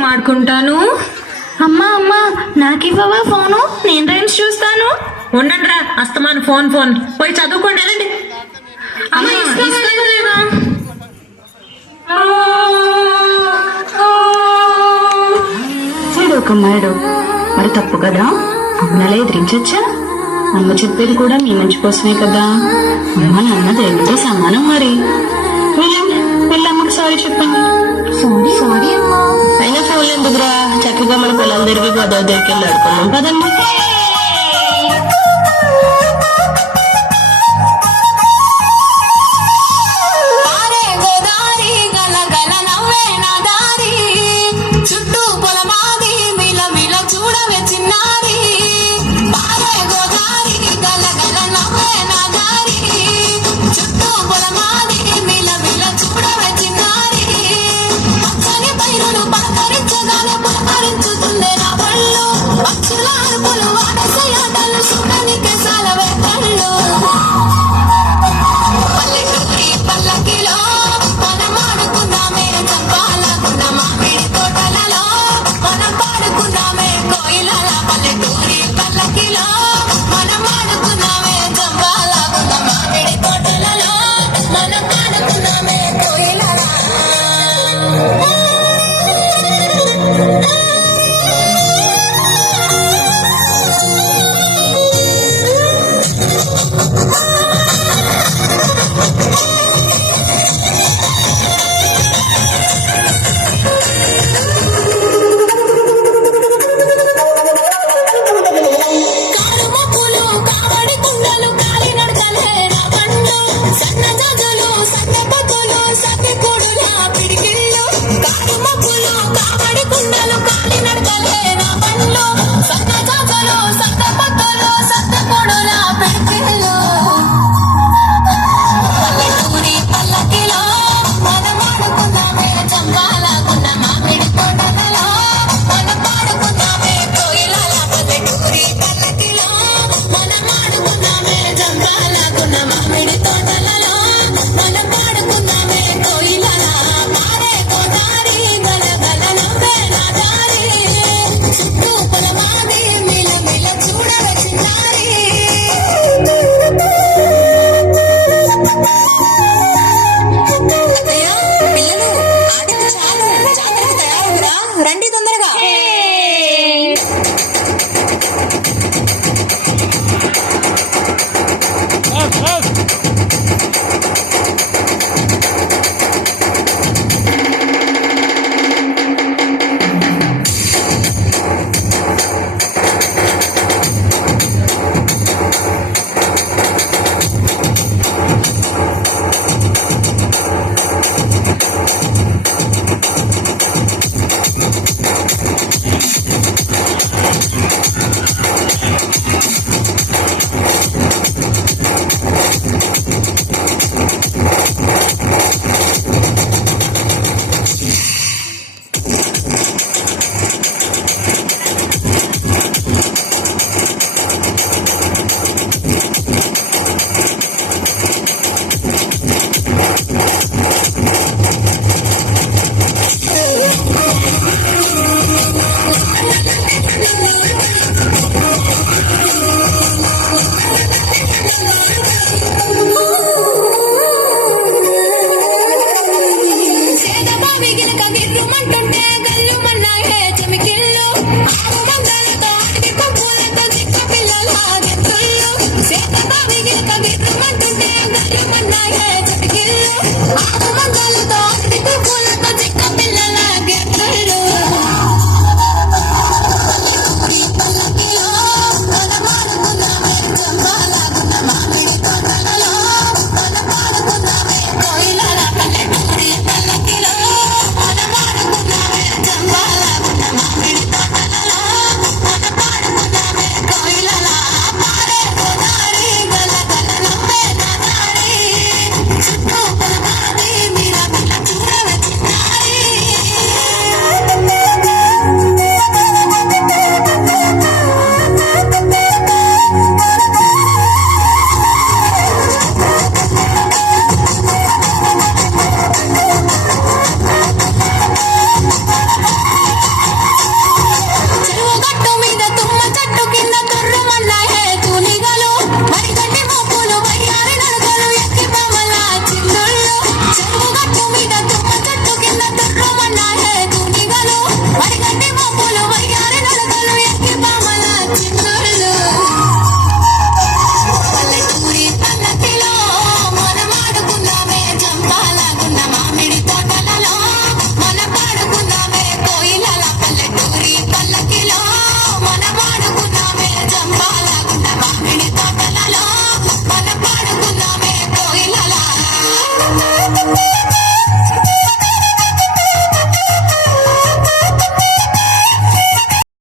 Game ఆడుకుంటాను. అమ్మా అమ్మా నాకివ్వవా phone, నేను రైమ్స్ చూస్తాను. ఉండండి రా, అస్తమాను ఫోన్ ఫోన్. పోయి చదువుకోండి, వెళ్ళండి. అమ్మా, ఇస్తావా లేదా? ఏడోకమ్మాడు మరి తప్పు కదా, అమ్మలా ఎదిరించొచ్చా? అమ్మ చెప్పేది కూడా మీ మంచి కోసమే కదా. అమ్మ నాన్న దేవుడితో సమానం. మరి వీళ్ళమ్మకి సారీ చెప్పండి. సారీ సారీ అమ్మా. అయినా ఫోన్ ఎందుకురా, చక్కగా మన పొలం తిరిగి గోదావరి దగ్గరికి వెళ్ళి ఆడుకున్నాం కదండి. రండి తొందరగా.